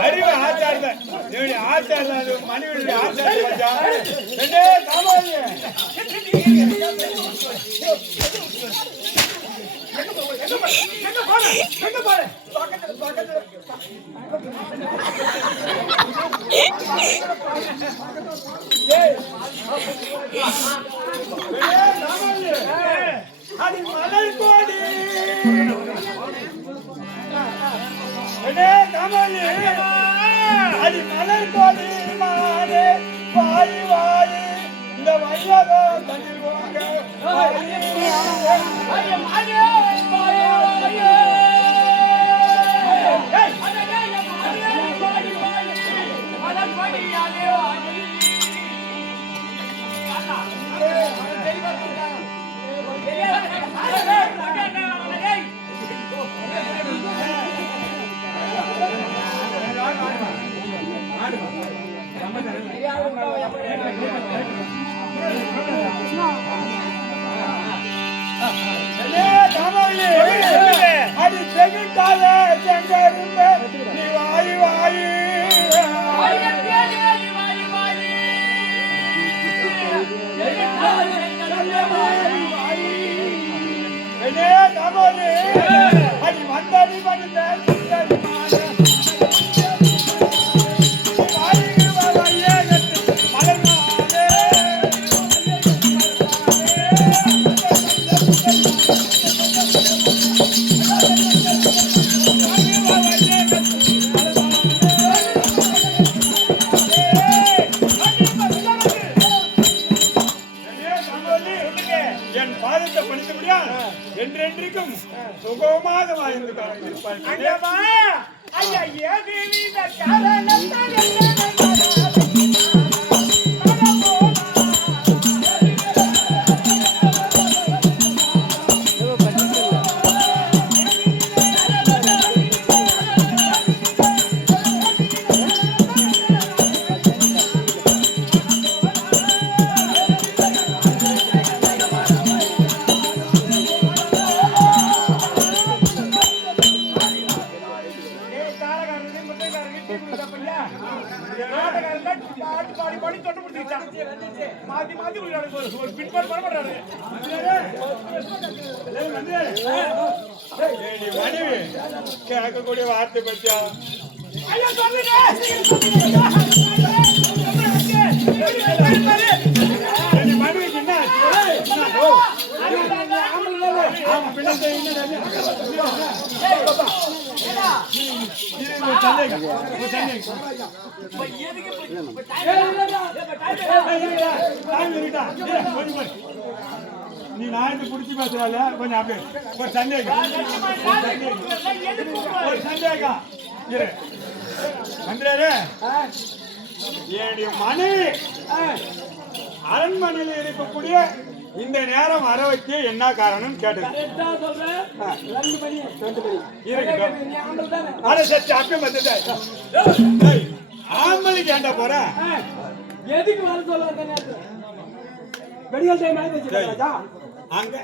அறிவு ஆச்சாரம் ஆச்சாரம் மனைவி ஆச்சாரம் அது மலர் கோடி அது மலர் கோடி மாறே வாயு வாயு இந்த வையகோ தண்ணீர் போங்க அது செவிட்டாத செங்கரும்ப நீ வாயு வாயு அது வந்தடி பண்ணுங்க என்றென்றைக்கும் சுகமாக வாழ்ந்து கேட்கக்கூடிய வார்த்தை பத்தியா மனைவிக்கு என்ன நீ நாய்க்கு பிடிச்சி பேசுறால கொஞ்சம் அப்படியே ஒரு சந்தேகம் ஒரு சந்தேகம் மந்திரே என்னுடைய மனைவி அரண்மனையில் இருக்கக்கூடிய இந்த நேரம் வர வைக்க என்ன காரணம் கேட்டது. ஆம்பளைக்கு ஏண்டா போற எதுக்கு வர சொல்ல வெடிகள் டைம் ஆயிடுச்சு அங்க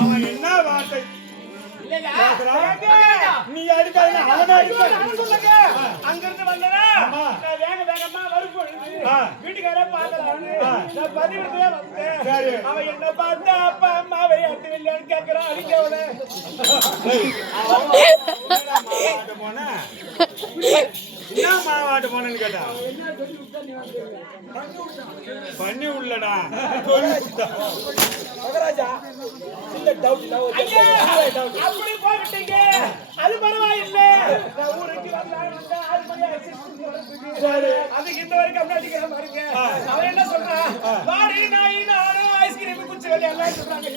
அவன் என்ன வார்த்தை நீ அடிக்காத அங்கிருந்து வந்தனா வேக வேகமா வருப்பு வீட்டுக்காரே பாக்கலான்னு பதிவிடவே வந்தேன். அவன் என்ன பார்த்தா அப்பா அம்மாவை அடுத்து இல்லையான்னு கேட்கிறான். அடிக்கவன என்ன மாவாட்டு போனேன்னு கேட்டா பண்ணி உள்ளடா மகராஜா அப்படி போயிட்டீங்க. அது பரவாயில்லை. நான் ஊருக்கு அதுக்கு இந்த வரைக்கும் அப்படி அடிக்கிற பாருங்க. அவன் என்ன சொல்றான்? வாடி நாய் நானும் ஐஸ்கிரீம் குச்சி வெளியே எல்லாம் சொல்றாங்க.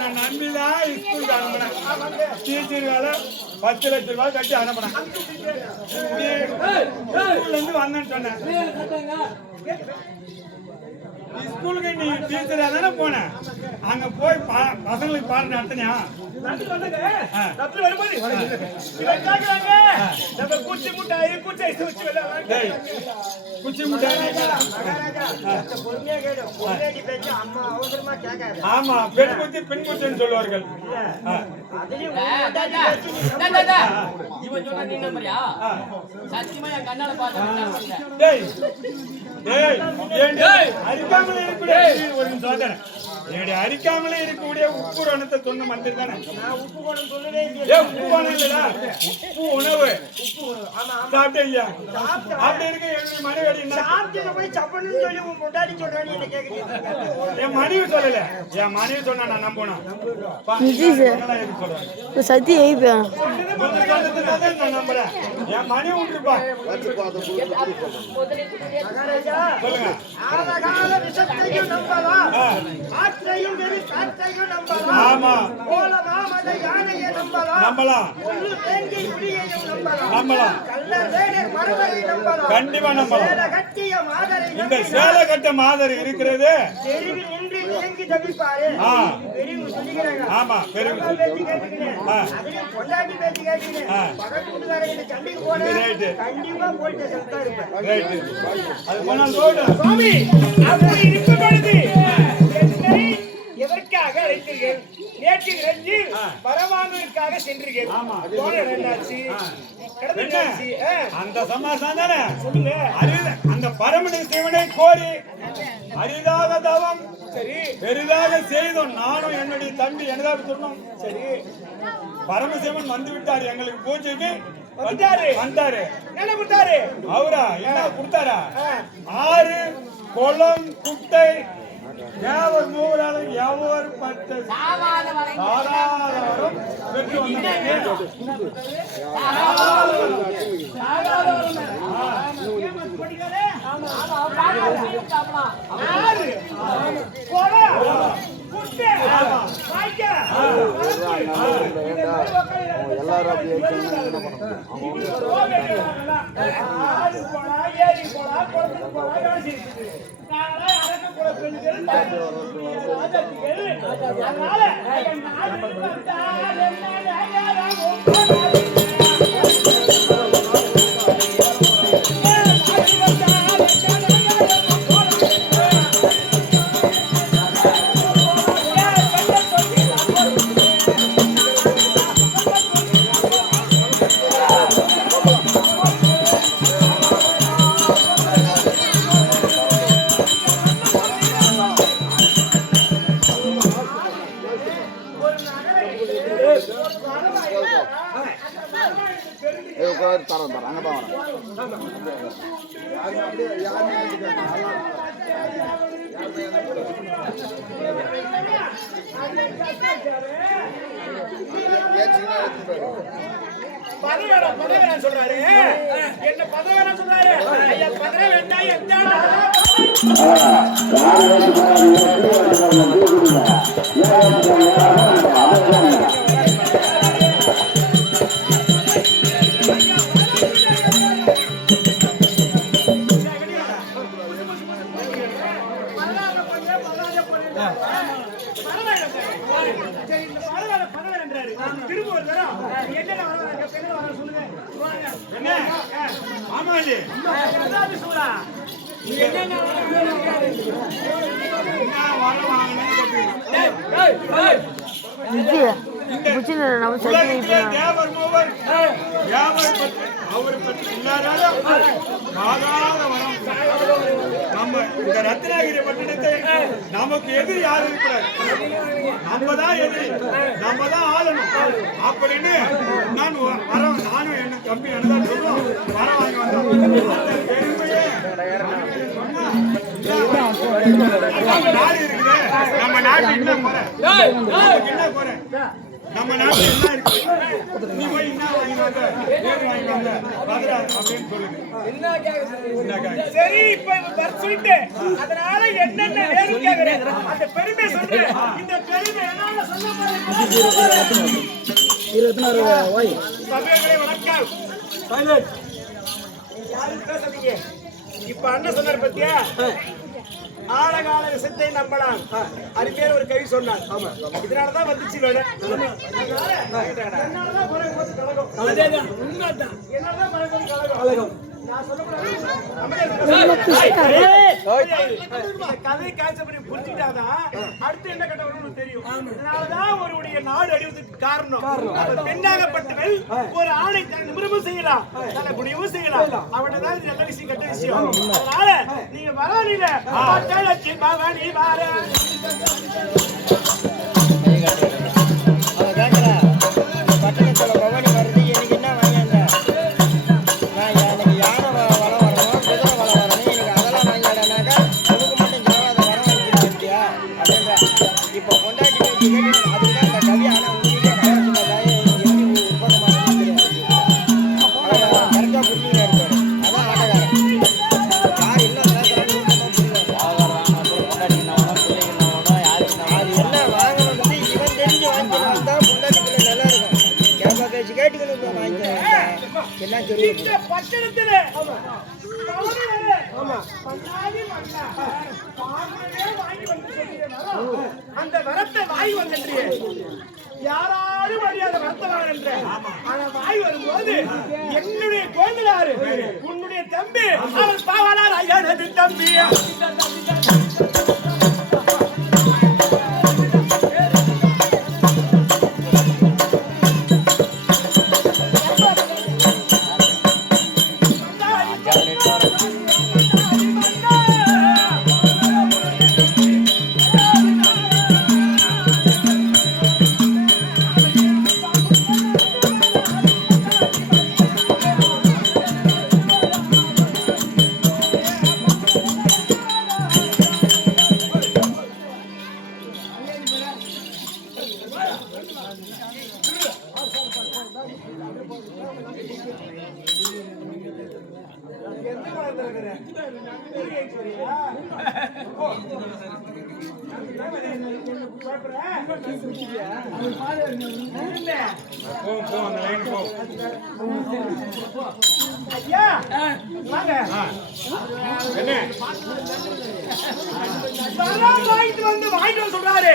நான் நம்பிதான் ஸ்கூலுக்கு அனுப்பினேன். டீச்சர் வேலை 10 லட்சம் ரூபாய் கட்டி அனுப்பினேன். ஸ்கூல்ல இருந்து வந்தேன்னு சொன்னேன். ஸ்கூலுக்கு நீ டீச்சரா தானே போன. அங்க போய் பசங்களுக்கு பாடம் நடத்தினியா? குச்சி முட்டாய் குச்சி குச்சி முட்டாய் ஆமா பெண் குச்சி பெண் குச்சின்னு சொல்லுவார்கள். அரிக்காமலே இருக்கக்கூடிய உப்பு ரணத்தை சொன்ன மந்திரி தானே. உப்பு கோணம் இல்லடா, உப்பு உணவு சாப்பிட்டே இல்லையா? அப்படி இருக்க என் மனைவி என் மனைவி சொல்லல. என் மனைவி சொன்னா நான் நம்பணும். சத்தி நான் நம்புறேன். என் மனைவி விட்டுருப்பா. சொல்லுங்க. ஆமா நம்பலாம். நம்பலாம். கண்டிப்பா நம்பலாம். இந்த சேலை கட்ட மாதர் இருக்கிறது. ஆமா எதற்காக அழைத்தீர்கள்? நேற்று இரண்டில் வரவாங்குவதற்காக சென்றீர்கள். அந்த சமாசம் தானே. சொல்லுங்க. அந்த பரமணி சிவனை கோரி அரிதாக தவம் சரி பெரிதாக செய்தோம். நானும் என்னுடைய தம்பி என்னதாக சொன்னோம். சரி பரமசிவன் வந்து விட்டாரு. எங்களுக்கு பூஜைக்கு வந்தாரு. என்ன கொடுத்தாரு? அவரா என்ன கொடுத்தாரா? 6 குளம் குட்டை யாவர் மூவராலும் யாவர் 10 சாதாரணம் பெற்று பதவி சொல்றாரு. என்ன பதவி சொல்றாரு? ஐயா பதவி வேண்டாம். மாமாஜி தேவர் மூவர் வியாபாரம் பற்றி அவரை பற்றி எல்லாரும் ஆகாத வரம். நம்ம இந்த ரத்னகிரி பட்டணத்தை நமக்கு எதிரி யாரும் இருக்கிறார், நம்ம தான் எதிரி, நம்ம தான் ஆளணும் அப்படின்னு நான் வரம். நானும் என்ன கம்பி அனுதான் சொல்லுவோம், வரம் வாங்கி வந்தோம். அந்த பெருமையே நாடு இருக்குது. நம்ம நாட்டு என்ன குறை, என்ன குறை, நம்ம நாட்டுல என்ன இருக்கு, நீ போய் என்ன வாங்கிட்டு வந்த, ஏன் வாங்கிட்டு வந்த பதிரா அப்படின்னு சொல்லுங்க. சரி, இப்ப வர சொல்லிட்டு அதனால என்னென்ன வேணும் கேக்குறேன், அந்த பெருமை சொல்றேன். இந்த பெருமை என்னால சொல்ல முடியாது. சபைகளே வணக்கம். யாரும் பேசுறீங்க? இப்ப அண்ணன் சொன்னார் பத்தியா, ஆழகால விஷத்தை நம்பலாம் அருமையான ஒரு கவி சொன்னார். இதனாலதான் வந்துச்சு கழகம். கதை காய்ச்சபடி புரிஞ்சுக்கிட்டாதான் அடுத்து என்ன கட்ட வரும்னு தெரியும். அதனாலதான் ஒருவருடைய நாடு அழிவதற்கு காரணம் பெண்ணாகப்பட்டவள் ஒரு ஆணை தன் நிமிடமும் செய்யலாம், தன்னை முடிவும் செய்யலாம். அவனதான் இது நல்ல விஷயம், கட்ட விஷயம். அதனால நீங்க வரணில பவனி வார அந்த வரத்தை வாய் வந்து யாராலும் அறியாத வரத்தை ஆனா வாய் வரும்போது என்னுடைய குழந்தையாரு உன்னுடைய தம்பி அவர் பாவலார் ஐயானது தம்பி வாங்கிட்டு சொல்றாரு.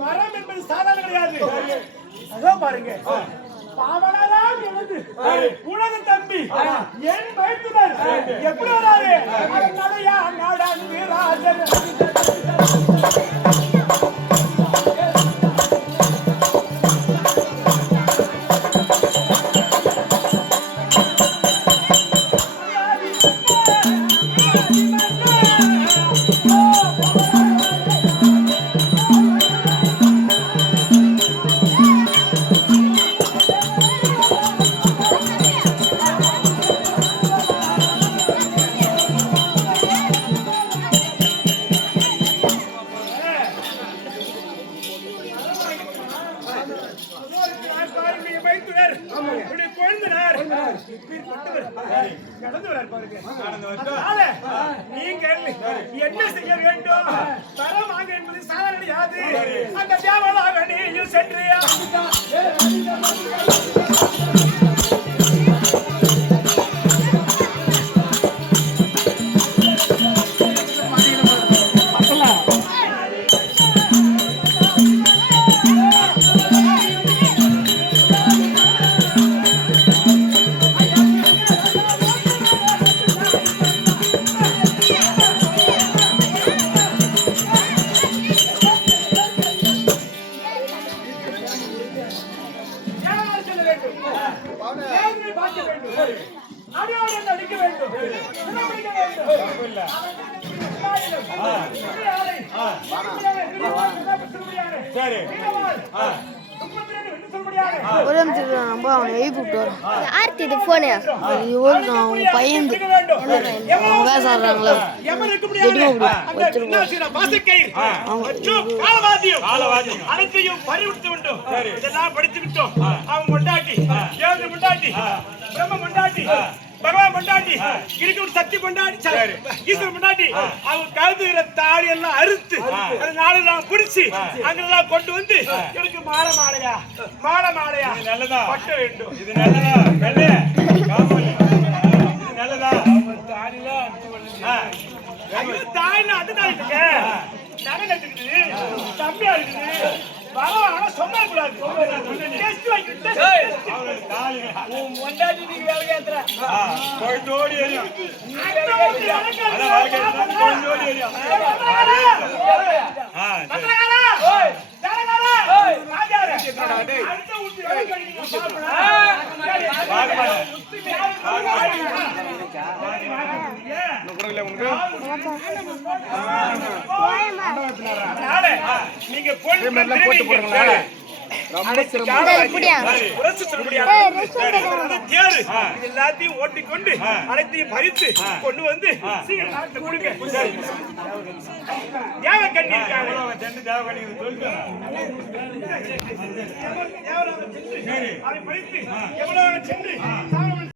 வரம் என்பது சாதாரண கிடையாது. அதான் பாருங்க, பாவனாராம் எனது உலக தம்பி என் வைத்துனர் எப்படி வராரு நடையா நாடாந்து ராஜர் உன்னுடைய கொழுந்தனார் இப்படிப்பட்டவர் கடந்து வரார் பாருங்க. அதனால நீங்கள் என்ன செய்ய வேண்டும்? வரம் வாங்க என்பது சாதாரண யாது. அந்த தேவலாக நீயும் சென்று சரி ஒரு நிமிஷம் நம்ம அவனை எழுப்பி விட்டு ஆர்த்தி இது போனே அவங்க பையன் அவங்க பேசுறாங்களா அனைத்தையும் பறிவிட்டு விட்டோம். இதெல்லாம் படித்து விட்டோம். அவன் கொண்டாட்டி கொண்டாட்டி பிரம்ம கொண்டாட்டி பகவான் கொண்டாட்டி இருக்கிற சக்தி கொண்டாடி ஈஸ்வரன் கொண்டாட்டி அவங்க கழுதுகிற தாடி எல்லாம் அறுத்து அதனால நான் பிடிச்சி அங்கெல்லாம் கொண்டு வந்து எனக்கு மாலை மாலையா நல்லதா பட்ட வேண்டும். இது நல்லதா வெள்ளை காமலி இது நல்லதா தாடிலாம் தாய்னா அதுதான் இருக்கு நகை நட்டுக்குது தம்பியா இருக்குது பரவாயில்ல சொன்னா கூடாது. கொண்டாடி நீங்க வேலை கேட்கிற கோயிட்டோடி எரியும் நீங்க எல்லாத்தையும் ஓட்டிக்கொண்டு அனைத்தையும் பறித்து கொண்டு வந்து கொடுங்க. தேவக்கண்ணி அதை பறித்து எவ்வளவு சென்று